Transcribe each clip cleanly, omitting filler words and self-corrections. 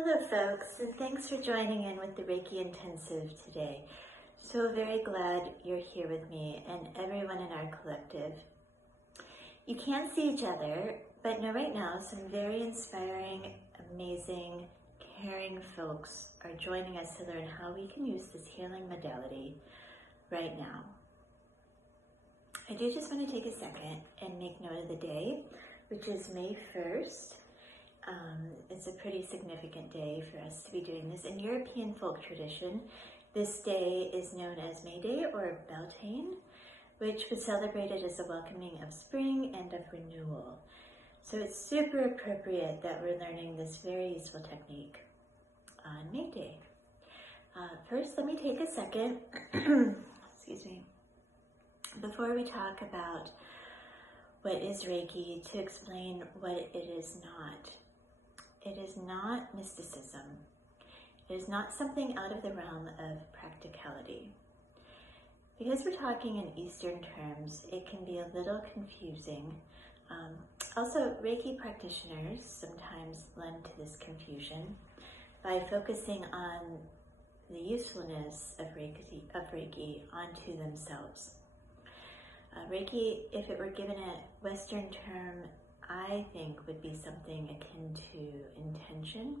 Hello folks, and thanks for joining in with the Reiki Intensive today. So very glad you're here with me and everyone in our collective. You can't see each other, but know right now some very inspiring, amazing, caring folks are joining us to learn how we can use this healing modality right now. I do just want to take a second and make note of the day, which is May 1st. It's a pretty significant day for us to be doing this. In European folk tradition, this day is known as May Day or Beltane, which was celebrated as a welcoming of spring and of renewal. So it's super appropriate that we're learning this very useful technique on May Day. First, let me take a second, excuse me, before we talk about what is Reiki, to explain what it is not. It is not mysticism. It is not something out of the realm of practicality. Because we're talking in Eastern terms, it can be a little confusing. Also, Reiki practitioners sometimes lend to this confusion by focusing on the usefulness of Reiki onto themselves. Reiki, if it were given a Western term, I think would be something akin to intention,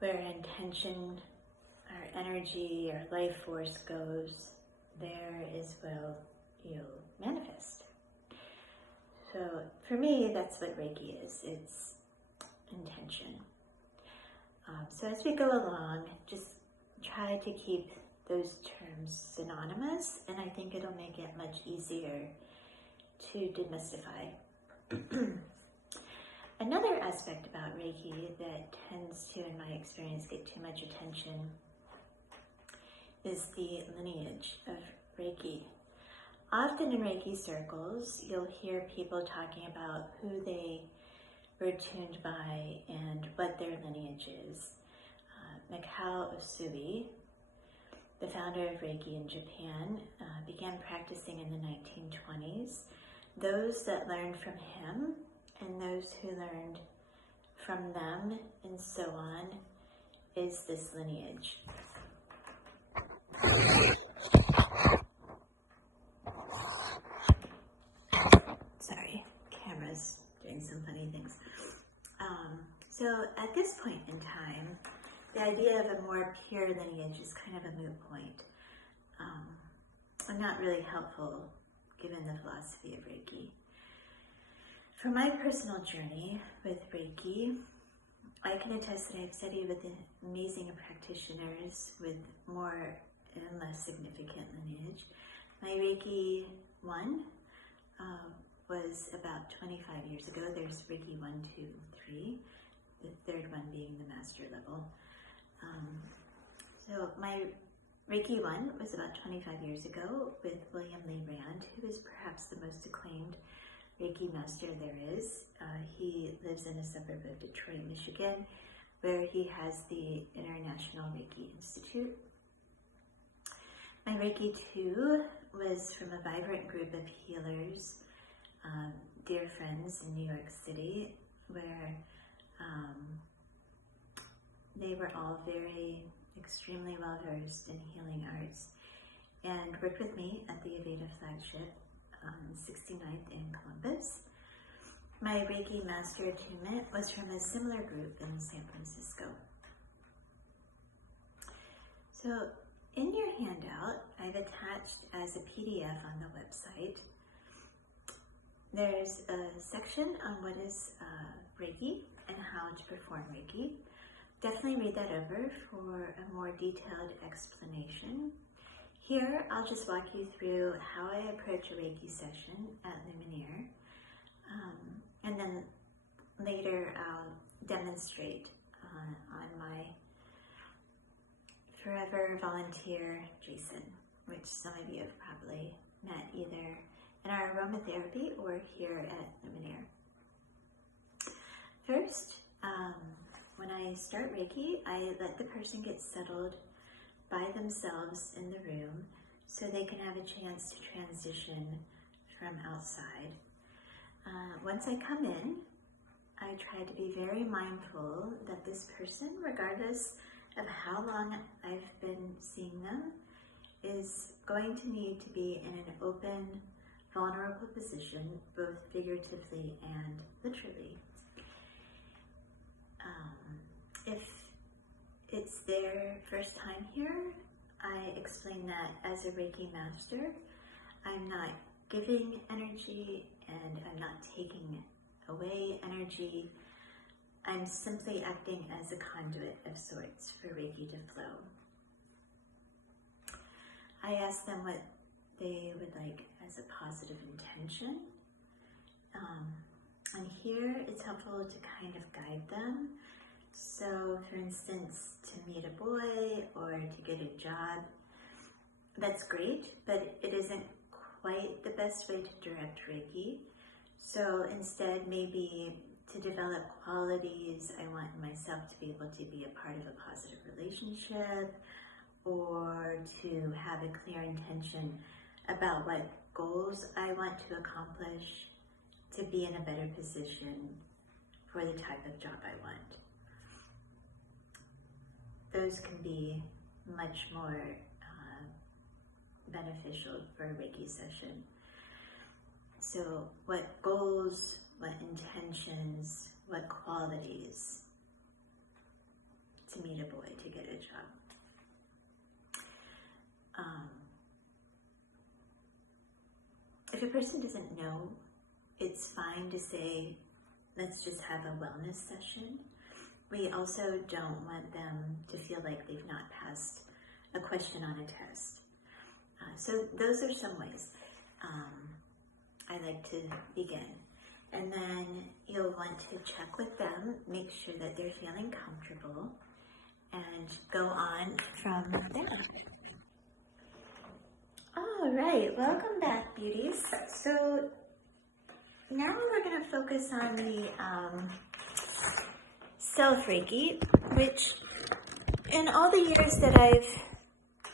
where intention, our energy, our life force goes, there is where you'll manifest. So for me, that's what Reiki is. It's intention. So as we go along, just try to keep those terms synonymous, and I think it'll make it much easier to demystify. Another aspect about Reiki that tends to, in my experience, get too much attention is the lineage of Reiki. Often in Reiki circles, you'll hear people talking about who they were tuned by and what their lineage is. Mikao Usui, the founder of Reiki in Japan, began practicing in the 1920s. Those that learned from him and those who learned from them and so on is this lineage. Sorry, camera's doing some funny things. So at this point in time, the idea of a more pure lineage is kind of a moot point. And not really helpful given the philosophy of Reiki. For my personal journey with Reiki, I can attest that I've studied with amazing practitioners with more and less significant lineage. My Reiki 1 was about 25 years ago. There's Reiki 1, 2, 3, the third one being the master level. So my Reiki 1 was about 25 years ago with William Lee Rand, who is perhaps the most acclaimed Reiki master there is. He lives in a suburb of Detroit, Michigan, where he has the International Reiki Institute. My Reiki 2 was from a vibrant group of healers, dear friends in New York City, where they were all extremely well-versed in healing arts and worked with me at the Aveda flagship on 69th in Columbus. My Reiki Master Attunement was from a similar group in San Francisco. So in your handout, I've attached as a PDF on the website, there's a section on what is Reiki and how to perform Reiki. Definitely read that over for a more detailed explanation. Here, I'll just walk you through how I approach a Reiki session at Luminaire, and then later I'll demonstrate on my forever volunteer, Jason, which some of you have probably met either in our aromatherapy or here at Luminaire. First, when I start Reiki, I let the person get settled by themselves in the room so they can have a chance to transition from outside. Once I come in, I try to be very mindful that this person, regardless of how long I've been seeing them, is going to need to be in an open, vulnerable position, both figuratively and literally. If it's their first time here, I explain that as a Reiki master, I'm not giving energy and I'm not taking away energy. I'm simply acting as a conduit of sorts for Reiki to flow. I ask them what they would like as a positive intention. And here it's helpful to kind of guide them. So for instance, to meet a boy or to get a job, that's great, but it isn't quite the best way to direct Reiki. So instead, maybe to develop qualities I want myself to be able to be a part of a positive relationship, or to have a clear intention about what goals I want to accomplish to be in a better position for the type of job I want. Those can be much more beneficial for a Reiki session. So what goals, what intentions, what qualities to meet a boy, to get a job. If a person doesn't know, it's fine to say, let's just have a wellness session. We also don't want them to feel like they've not passed a question on a test. So those are some ways I like to begin. And then you'll want to check with them, make sure that they're feeling comfortable, and go on from there. All right, welcome back, beauties. So now we're going to focus on the self-Reiki, which in all the years that I've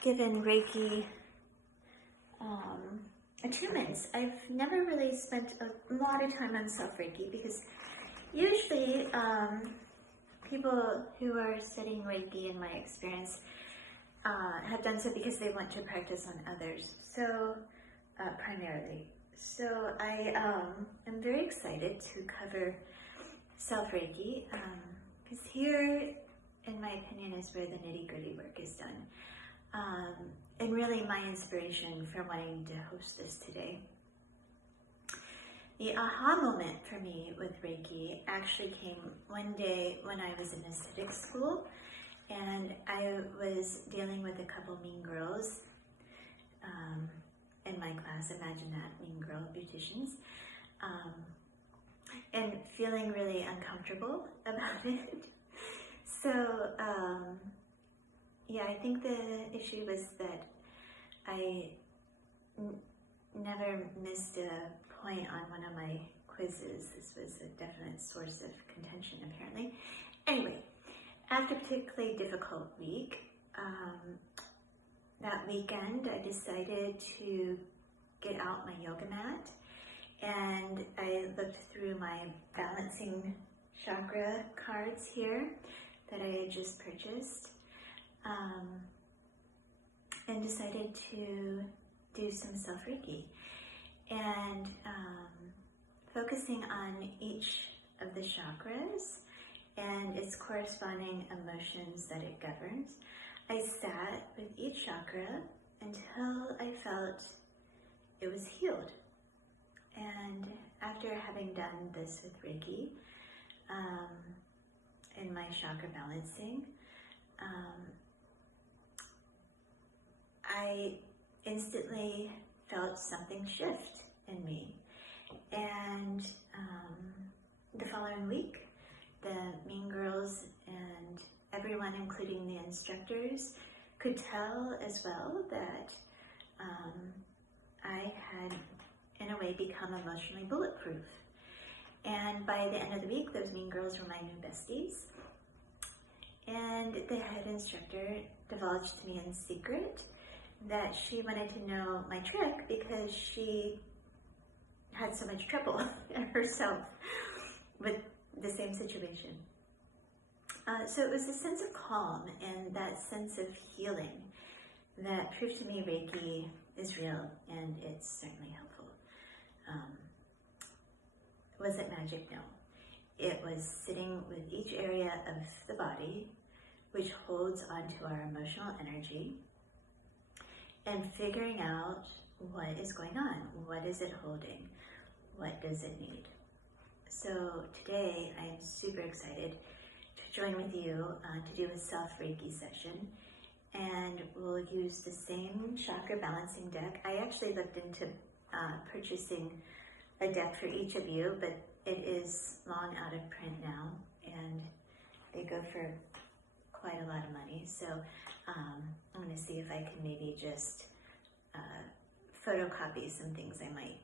given Reiki attunements, I've never really spent a lot of time on self-Reiki, because usually people who are studying Reiki, in my experience, have done so because they want to practice on others, so primarily. So I am very excited to cover self-Reiki, because here, in my opinion, is where the nitty-gritty work is done. And really my inspiration for wanting to host this today. The aha moment for me with Reiki actually came one day when I was in aesthetic school, and I was dealing with a couple mean girls in my class. Imagine that, mean girl beauticians, and feeling really uncomfortable about it. So yeah, I think the issue was that I never missed a point on one of my quizzes. This was a definite source of contention, apparently. Anyway, after a particularly difficult week, that weekend I decided to get out my yoga mat, and I looked through my balancing chakra cards here that I had just purchased, and decided to do some self-Reiki, and focusing on each of the chakras and its corresponding emotions that it governs. I sat with each chakra until I felt it was healed. And after having done this with Reiki, in my chakra balancing, I instantly felt something shift in me. And the following week, the mean girls and everyone, including the instructors, could tell as well that I had, in a way, become emotionally bulletproof. And by the end of the week, those mean girls were my new besties. And the head instructor divulged to me in secret that she wanted to know my trick because she had so much trouble herself with the same situation. So it was a sense of calm and that sense of healing that proved to me Reiki is real and it's certainly helpful. Was it magic? No. It was sitting with each area of the body, which holds onto our emotional energy, and figuring out what is going on. What is it holding? What does it need? So today I'm super excited to join with you to do a self-Reiki session, and we'll use the same chakra balancing deck. I actually looked into purchasing a deck for each of you, but it is long out of print now, and they go for quite a lot of money. So I'm going to see if I can maybe just photocopy some things I might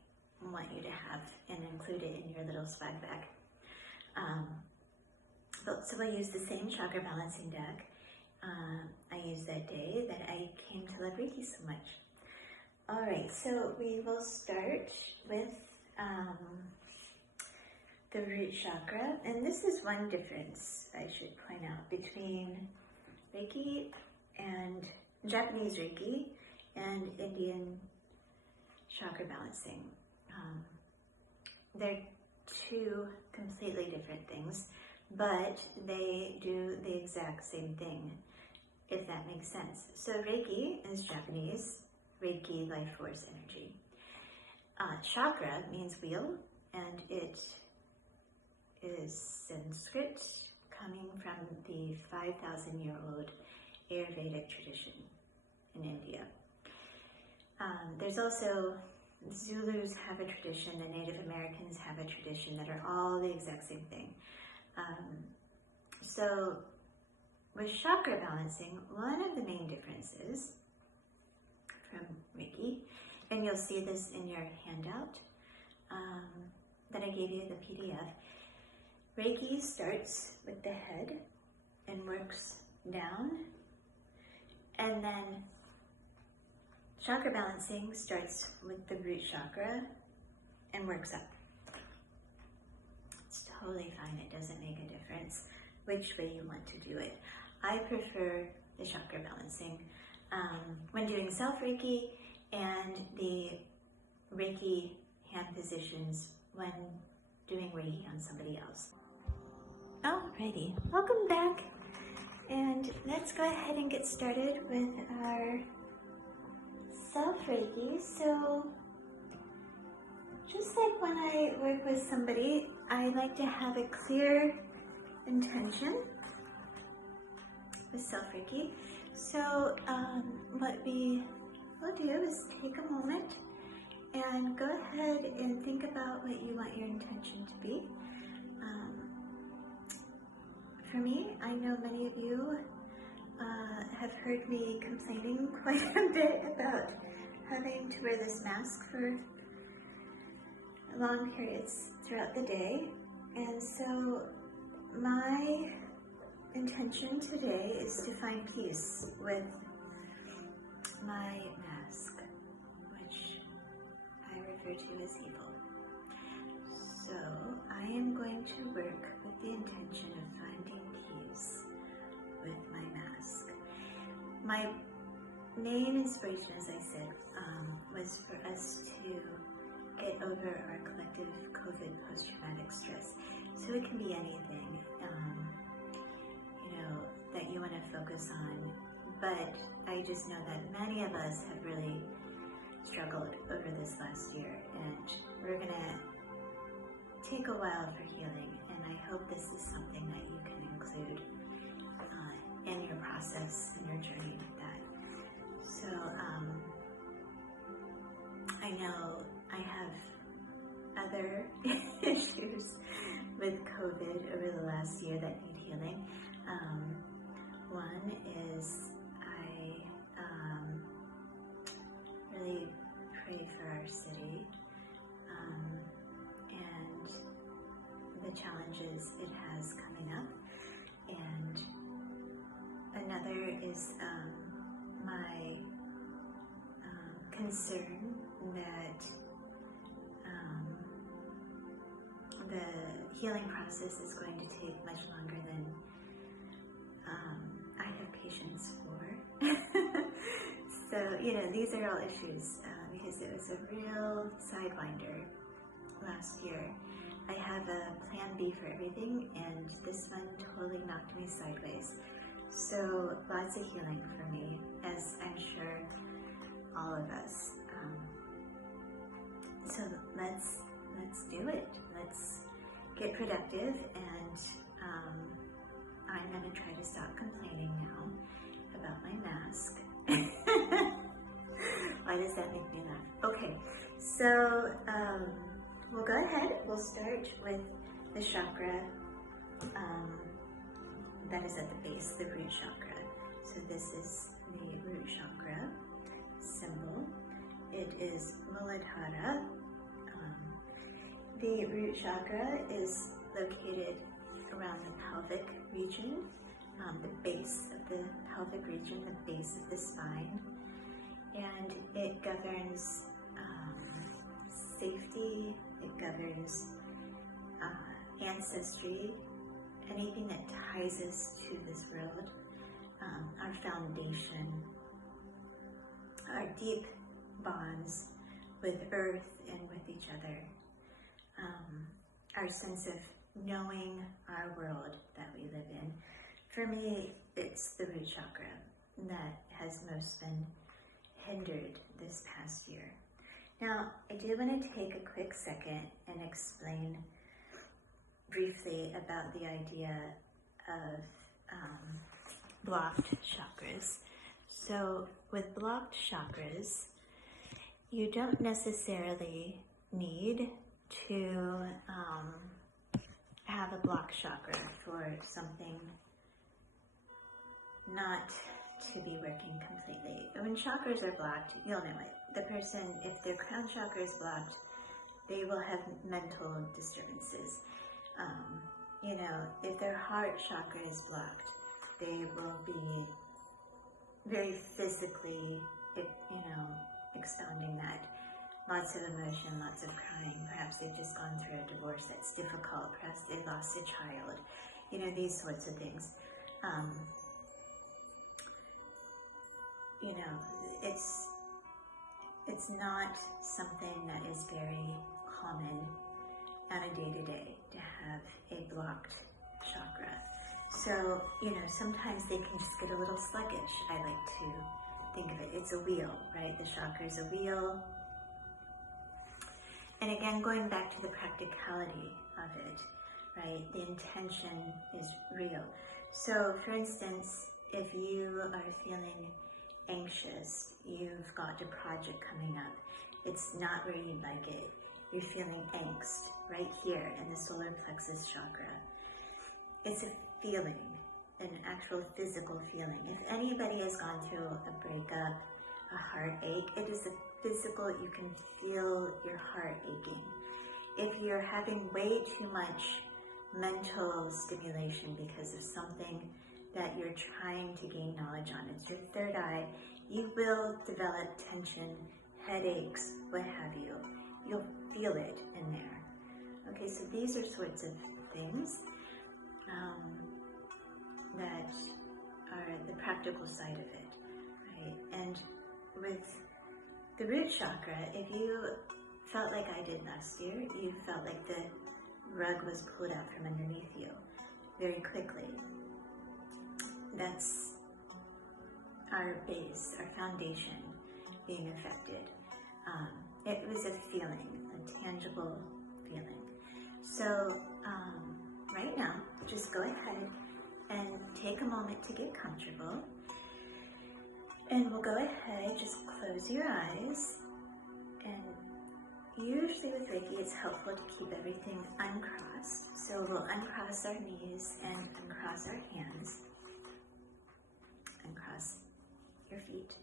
want you to have and include it in your little swag bag. So we'll use the same chakra balancing deck I used that day that I came to love Reiki so much. All right, so we will start with the root chakra, and this is one difference I should point out between Reiki and Japanese Reiki and Indian chakra balancing. They're two completely different things, but they do the exact same thing, if that makes sense. So Reiki is Japanese, Reiki, life force energy. Chakra means wheel, and it is Sanskrit, coming from the 5,000-year-old Ayurvedic tradition in India. There's also, Zulus have a tradition, the Native Americans have a tradition that are all the exact same thing. So with chakra balancing, one of the main differences from Reiki, and you'll see this in your handout that I gave you, the PDF, Reiki starts with the head and works down, and then chakra balancing starts with the root chakra and works up. It's totally fine, it doesn't make a difference which way you want to do it. I prefer the chakra balancing when doing self-Reiki, and the Reiki hand positions when doing Reiki on somebody else. Alrighty, welcome back, and let's go ahead and get started with our self-Reiki. So just like when I work with somebody, I like to have a clear intention with self-Reiki. So what we will do is take a moment and go ahead and think about what you want your intention to be. For me, I know many of you have heard me complaining quite a bit about having to wear this mask for long periods throughout the day. And so my intention today is to find peace with my mask, which I refer to as evil. So I am going to work with the intention of finding peace with my mask. My main inspiration, as I said, was for us to get over our collective COVID post-traumatic stress. So it can be anything, that you want to focus on. But I just know that many of us have really struggled over this last year, and we're gonna take a while for healing. And I hope this is something that you can include in your process, in your journey with that. So I know I have other issues with COVID over the last year that need healing. One is I really pray for our city and the challenges it has coming up. And another is my concern that the healing process is going to take much longer than I have patience for. So, you know, these are all issues because it was a real sidewinder last year. I have a plan B for everything, and this one totally knocked me sideways. So lots of healing for me, as I'm sure all of us. So let's do it. Let's get productive, and I'm going to try to stop complaining now about my mask. Why does that make me laugh? Okay, so we'll go ahead. We'll start with the chakra that is at the base, the root chakra. So this is the root chakra symbol. It is Muladhara. The root chakra is located around the pelvic region, the base of the pelvic region, the base of the spine, and it governs safety, it governs ancestry, anything that ties us to this world, our foundation, our deep bonds with earth and with each other, our sense of knowing our world that we live in. For me, it's the root chakra that has most been hindered this past year. Now, I do want to take a quick second and explain briefly about the idea of blocked chakras. So with blocked chakras, you don't necessarily need to have a blocked chakra for something not to be working completely. When chakras are blocked, you'll know it. The person, if their crown chakra is blocked, they will have mental disturbances. You know, if their heart chakra is blocked, they will be very physically, expounding that. Lots of emotion, lots of crying. Perhaps they've just gone through a divorce that's difficult. Perhaps they lost a child. You know, these sorts of things. It's not something that is very common on a day-to-day to have a blocked chakra. So, sometimes they can just get a little sluggish. I like to think of it. It's a wheel, right? The chakra is a wheel. And again, going back to the practicality of it, right? The intention is real. So, for instance, if you are feeling anxious, you've got a project coming up, it's not where you'd like it, you're feeling angst right here in the solar plexus chakra. It's a feeling, an actual physical feeling. If anybody has gone through a breakup, a heartache, it is a physical, you can feel your heart aching. If you're having way too much mental stimulation because of something that you're trying to gain knowledge on, it's your third eye, you will develop tension, headaches, what have you. You'll feel it in there. Okay, so these are sorts of things that are the practical side of it, right? And with the root chakra, if you felt like I did last year, you felt like the rug was pulled out from underneath you very quickly. That's our base, our foundation being affected. It was a feeling, a tangible feeling. So right now, just go ahead and take a moment to get comfortable. And we'll go ahead, just close your eyes. And usually with Reiki, it's helpful to keep everything uncrossed. So we'll uncross our knees and uncross our hands. Uncross your feet.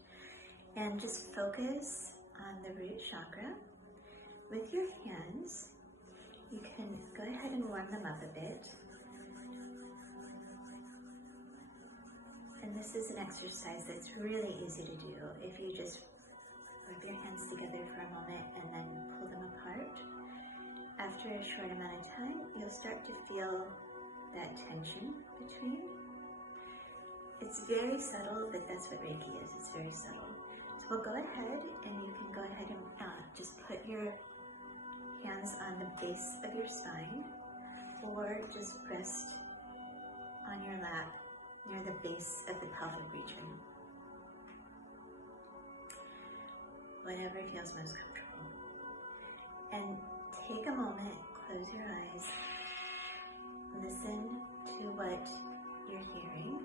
And just focus on the root chakra. With your hands, you can go ahead and warm them up a bit. And this is an exercise that's really easy to do. If you just rub your hands together for a moment and then pull them apart. after a short amount of time, you'll start to feel that tension between. It's very subtle, but that's what Reiki is. It's very subtle. So we'll go ahead, and you can go ahead and just put your hands on the base of your spine, or just rest on your lap near the base of the pelvic region. Whatever feels most comfortable. And take a moment, close your eyes, listen to what you're hearing.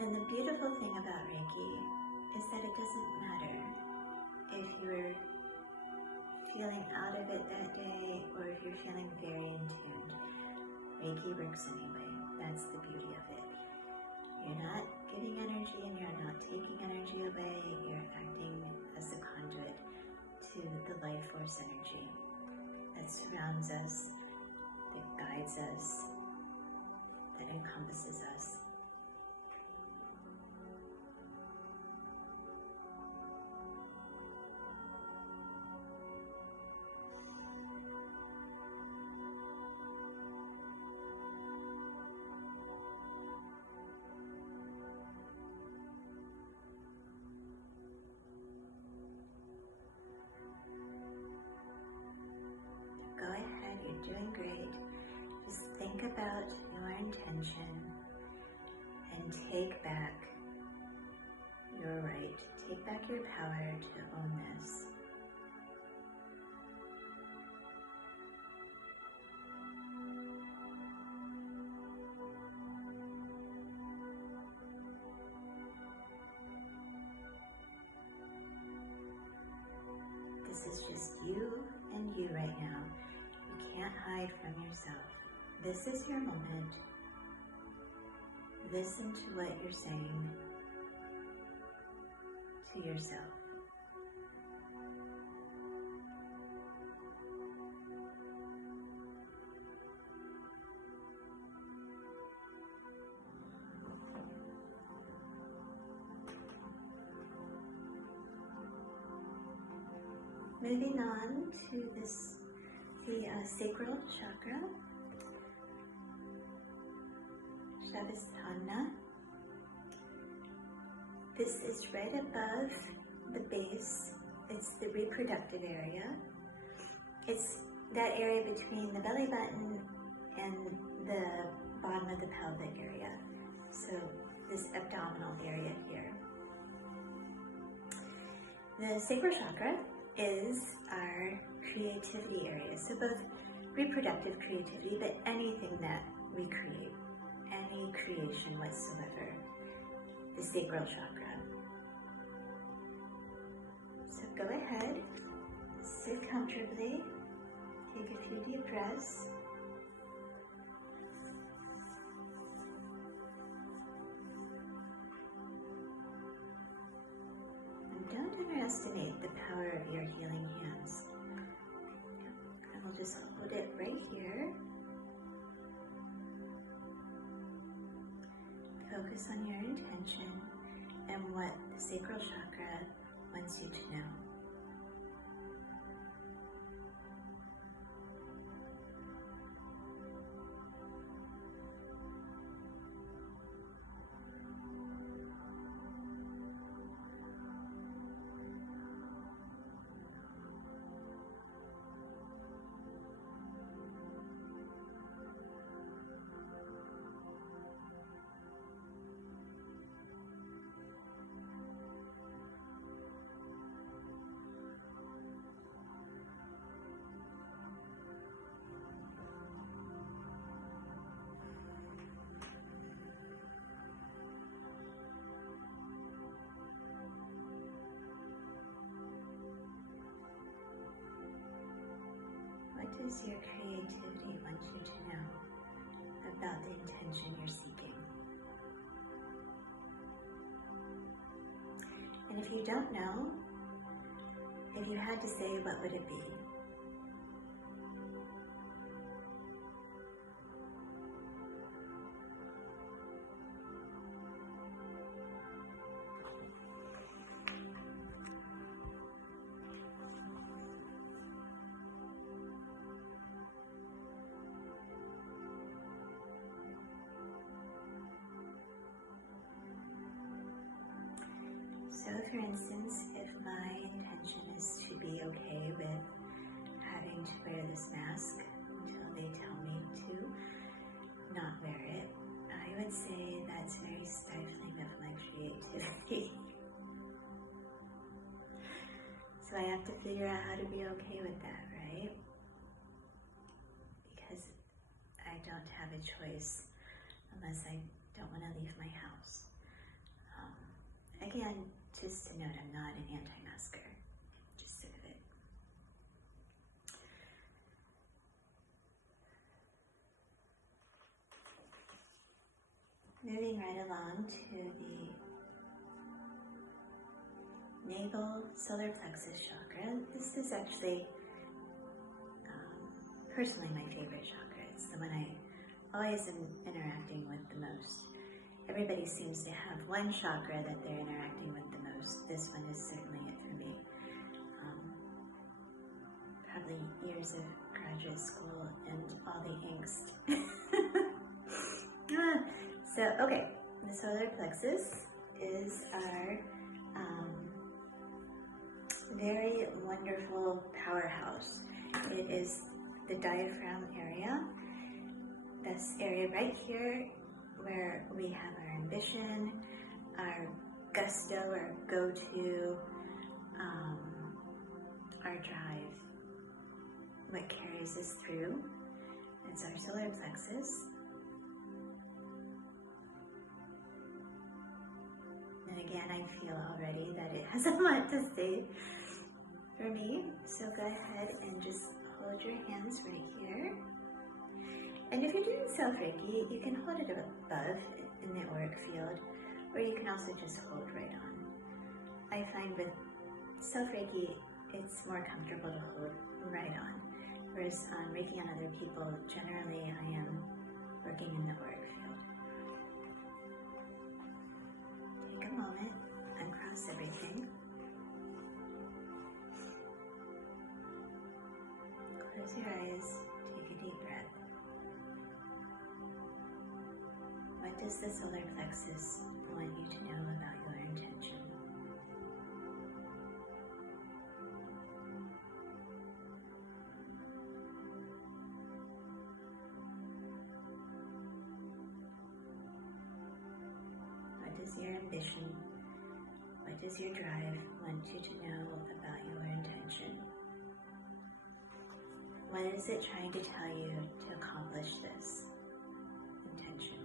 And the beautiful thing about Reiki is that it doesn't matter if you're feeling out of it that day or if you're feeling very in tune. Reiki works anyway. That's the beauty of it. You're not giving energy and you're not taking energy away. You're acting as a conduit to the life force energy that surrounds us, that guides us, that encompasses us. Go ahead, you're doing great. Just think about your intention and take back your right. Take back your power to own this. This is just you and you right now. You can't hide from yourself. This is your moment. Listen to what you're saying to yourself. Moving on to the sacral chakra, Shavasana. This is right above the base. It's the reproductive area. It's that area between the belly button and the bottom of the pelvic area. So this abdominal area here. The sacral chakra is our creativity area. So both reproductive creativity, but anything that we create, any creation whatsoever, the sacral chakra. So go ahead, sit comfortably, take a few deep breaths. Don't underestimate the power of your healing hands. And we'll just hold it right here. Focus on your intention and what the sacral chakra wants you to know. What does your creativity want you to know about the intention you're seeking? And if you don't know, if you had to say, what would it be? for instance, if my intention is to be okay with having to wear this mask until they tell me to not wear it, I would say that's very stifling of my creativity. So I have to figure out how to be okay with that, right? Because I don't have a choice unless I don't want to leave my house. Again, just to note, I'm not an anti-masker, just sort of it. Moving right along to the navel solar plexus chakra. This is actually personally my favorite chakra. It's the one I always am interacting with the most. Everybody seems to have one chakra that they're interacting with the most. This one is certainly it for me. Probably years of graduate school and all the angst. So, okay, the solar plexus is our very wonderful powerhouse. It is the diaphragm area, this area right here where we have our ambition, our gusto, our go-to, our drive, what carries us through. It's our solar plexus. And again, I feel already that it has a lot to say for me. So go ahead and just hold your hands right here. And if you're doing self-Reiki, you can hold it above in the auric field, or you can also just hold right on. I find with self-Reiki, it's more comfortable to hold right on, whereas on Reiki on other people, generally I am working in the auric field. Take a moment, uncross everything. Close your eyes, take a deep breath. What does the solar plexus want you to know about your intention? What does your ambition, what does your drive want you to know about your intention? What is it trying to tell you to accomplish this intention?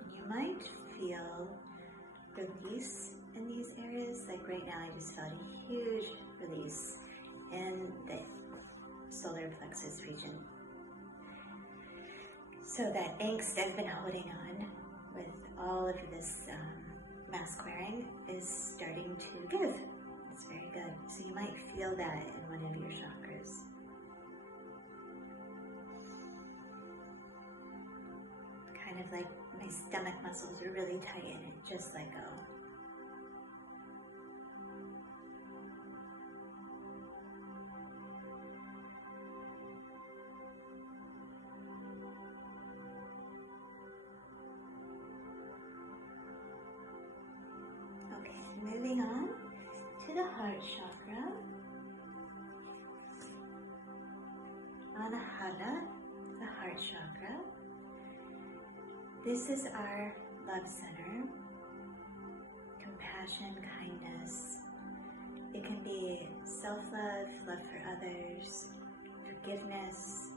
And you might feel release in these areas. Like right now, I just felt a huge release in the solar plexus region. So that angst I've been holding on with all of this mask wearing is starting to give. It's very good. So you might feel that in one of your chakras. Kind of like my stomach muscles are really tight and it just let go. Moving on to the heart chakra, Anahata, the heart chakra. This is our love center, compassion, kindness. It can be self-love, love for others, forgiveness.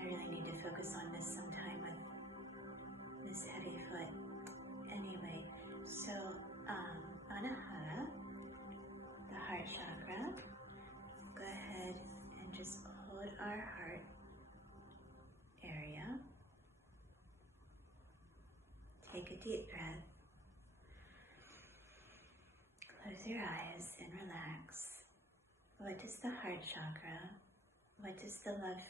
I really need to focus on this sometime with this heavy foot. Anyway. So, Anahata, the heart chakra, go ahead and just hold our heart area. Take a deep breath. Close your eyes and relax. What does the heart chakra, what does the love